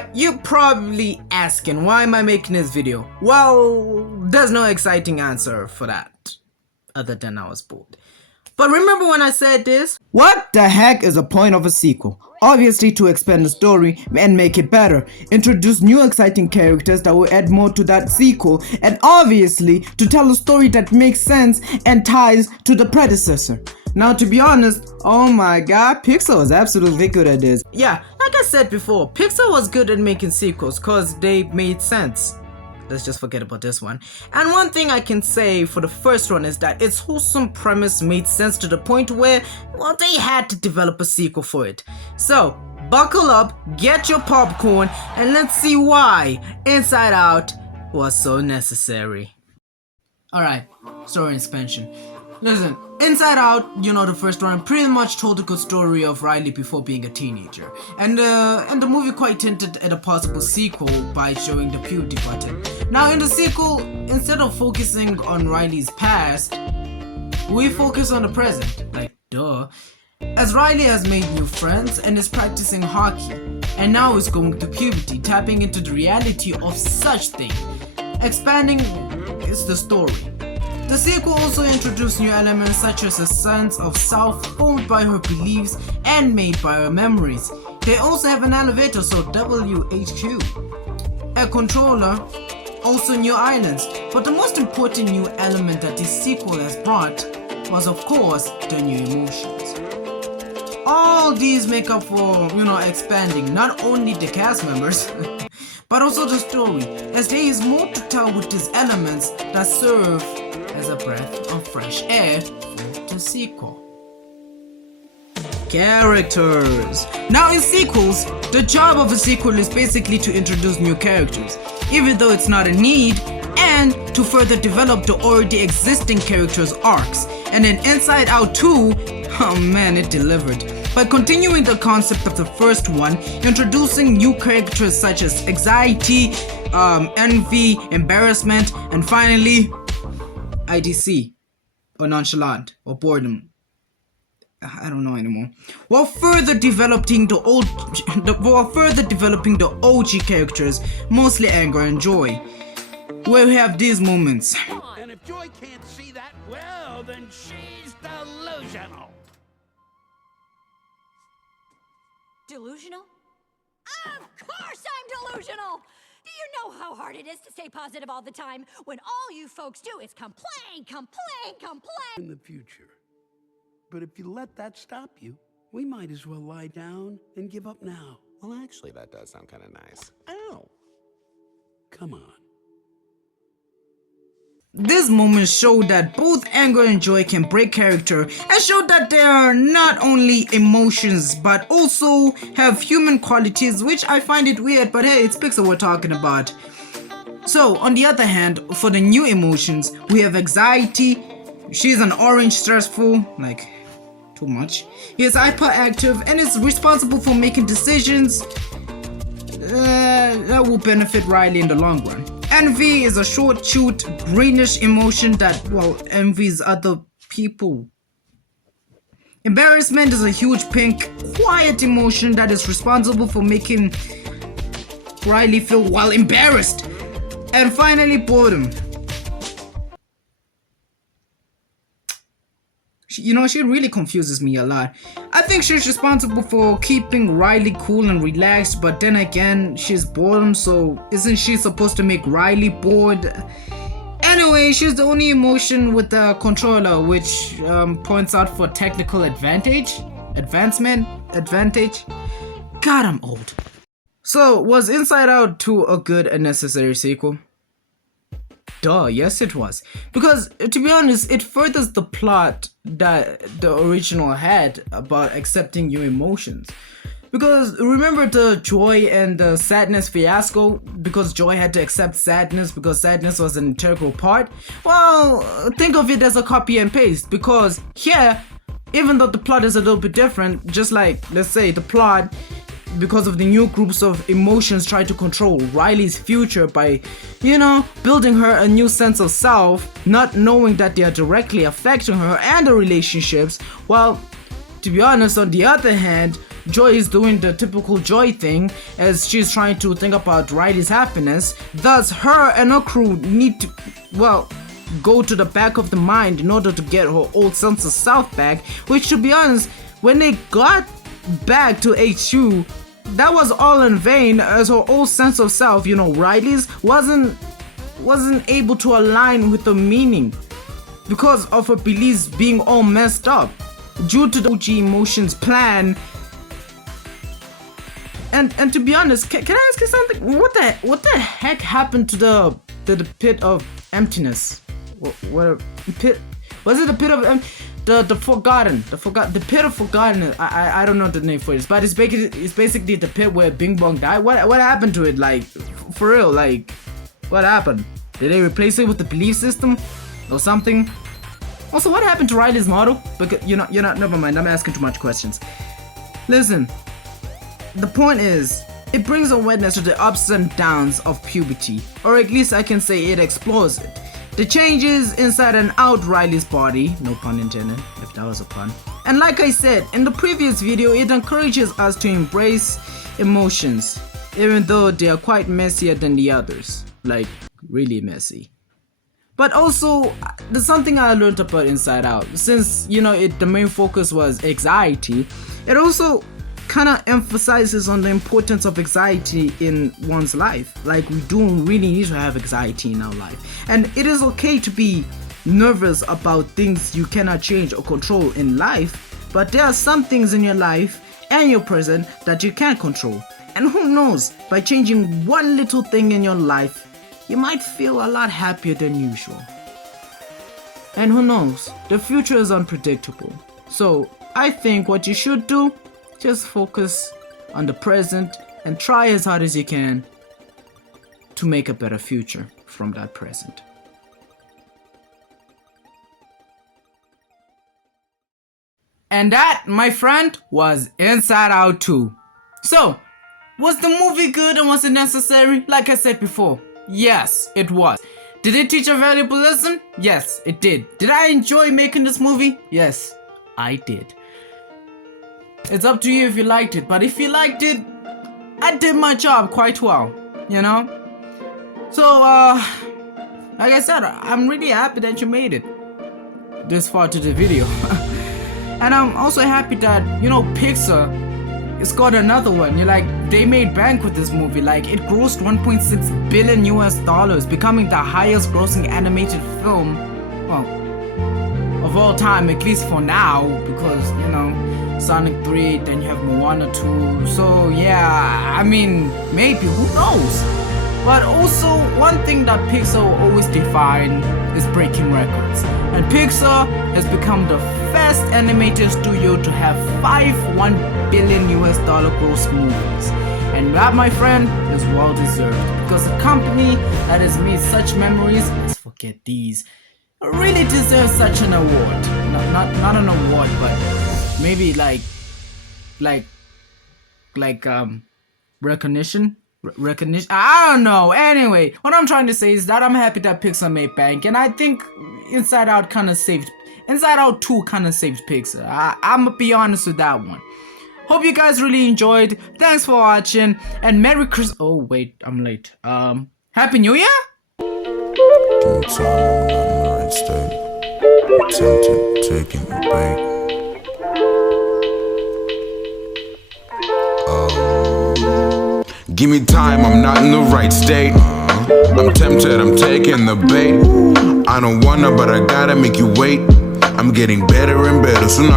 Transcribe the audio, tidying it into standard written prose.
Alright, you're probably asking why am I making this video? Well, there's no exciting answer for that, other than I was bored. But remember when I said this? What the heck is the point of a sequel? Obviously to expand the story and make it better, introduce new exciting characters that will add more to that sequel, and obviously to tell a story that makes sense and ties to the predecessor. Now to be honest, oh my god, Pixar was absolutely good at this. Yeah, like I said before, Pixar was good at making sequels cause they made sense. Let's just forget about this one. And one thing I can say for the first one is that its wholesome premise made sense to the point where, well, they had to develop a sequel for it. So, buckle up, get your popcorn, and let's see why Inside Out was so necessary. Alright, story expansion. Listen, Inside Out, you know, the first one pretty much told a good story of Riley before being a teenager. And the movie quite hinted at a possible sequel by showing the puberty button. Now in the sequel, instead of focusing on Riley's past, we focus on the present. Like, duh. As Riley has made new friends and is practicing hockey, and now is going through puberty, tapping into the reality of such thing. Expanding is the story. The sequel also introduced new elements such as a sense of self formed by her beliefs and made by her memories. They also have an elevator, so WHQ. A controller, also new islands, but the most important new element that this sequel has brought was of course the new emotions. All these make up for, expanding not only the cast members, but also the story, as there is more to tell with these elements that serve as a breath of fresh air for the sequel. Characters. Now in sequels, the job of a sequel is basically to introduce new characters, even though it's not a need, and to further develop the already existing characters' arcs. And in Inside Out 2, oh man, it delivered. By continuing the concept of the first one, introducing new characters such as anxiety, envy, embarrassment, and finally, IDC, or nonchalant, or boredom. I don't know anymore. While further developing the OG characters, mostly anger and joy, where we have these moments. And if Joy can't see that, well, then she's delusional. Delusional? Of course I'm delusional! Do you know how hard it is to stay positive all the time when all you folks do is complain, complain, complain? In the future. But if you let that stop you, we might as well lie down and give up now. Well, actually, that does sound kind of nice. Ow! Come on. This moment showed that both anger and joy can break character, and showed that they are not only emotions but also have human qualities, which I find it weird, but hey, it's Pixar we're talking about. So on the other hand, for the new emotions, we have anxiety. She's an orange, stressful, like too much. He is hyperactive and is responsible for making decisions that will benefit Riley in the long run. Envy is a short, cute, greenish emotion that, well, envies other people. Embarrassment is a huge pink, quiet emotion that is responsible for making Riley feel, well, embarrassed. And finally, boredom. She really confuses me a lot. I think she's responsible for keeping Riley cool and relaxed, but then again, she's boredom, so isn't she supposed to make Riley bored? Anyway, she's the only emotion with the controller, which points out for technical advantage? Advantage? God, I'm old. So, was Inside Out 2 a good and necessary sequel? Duh, yes it was. Because, to be honest, it furthers the plot that the original had about accepting new emotions. Because remember the joy and the sadness fiasco? Because joy had to accept sadness because sadness was an integral part? Well, think of it as a copy and paste. Because here, even though the plot is a little bit different, just like, let's say, the plot, because of the new groups of emotions, try to control Riley's future by, building her a new sense of self, not knowing that they are directly affecting her and the relationships. While, to be honest, on the other hand, Joy is doing the typical Joy thing as she's trying to think about Riley's happiness. Thus, her and her crew need to, well, go to the back of the mind in order to get her old sense of self back, which, to be honest, when they got back to HU, that was all in vain, as her old sense of self, you know, Riley's, wasn't able to align with the meaning because of her beliefs being all messed up due to the OG Emotions plan. And to be honest, can I ask you something? What the heck happened to the pit of emptiness? What pit? Was it the pit of the forgotten? The pit of forgotten. I don't know the name for it, but it's basically the pit where Bing Bong died. What happened to it? Like, for real? Like, what happened? Did they replace it with the belief system or something? Also, what happened to Riley's model? Because you're not. Never mind. I'm asking too much questions. Listen. The point is, it brings awareness to the ups and downs of puberty, or at least I can say it explores it. The changes inside and out Riley's body, no pun intended, if that was a pun. And like I said in the previous video, it encourages us to embrace emotions, even though they are quite messier than the others, like really messy. But also, there's something I learned about Inside Out. Since, you know, the main focus was anxiety, it also kind of emphasizes on the importance of anxiety in one's life. Like, we do really need to have anxiety in our life, and it is okay to be nervous about things you cannot change or control in life, but there are some things in your life and your present that you can't control, and who knows, by changing one little thing in your life you might feel a lot happier than usual. And who knows, the future is unpredictable, so I think what you should do, just focus on the present and try as hard as you can to make a better future from that present. And that, my friend, was Inside Out 2. So, was the movie good and was it necessary? Like I said before, yes, it was. Did it teach a valuable lesson? Yes, it did. Did I enjoy making this movie? Yes, I did. It's up to you if you liked it, but if you liked it, I did my job quite well, you know? So, like I said, I'm really happy that you made it this far to the video. And I'm also happy that, you know, Pixar has got another one. They made bank with this movie. Like, it grossed $1.6 billion US, becoming the highest grossing animated film, well, of all time, at least for now, because, you know, Sonic 3, then you have Moana 2, so yeah, I mean, maybe, who knows? But also, one thing that Pixar will always define is breaking records, and Pixar has become the first animated studio to have 5 $1 billion US gross movies, and that, my friend, is well deserved, because a company that has made such memories, let's forget these, really deserves such an award. Not an award, but maybe recognition. Recognition. I don't know. Anyway, what I'm trying to say is that I'm happy that Pixar made bank, and I think Inside Out 2 kind of saved Pixar. I'm gonna be honest with that one. Hope you guys really enjoyed. Thanks for watching, and Merry Christmas. Oh wait, I'm late. Happy New Year. Give me time, I'm not in the right state. Tempted, taking the bait. Give me time, I'm not in the right state. I'm tempted, I'm taking the bait. I don't wanna, but I gotta make you wait. I'm getting better and better, soon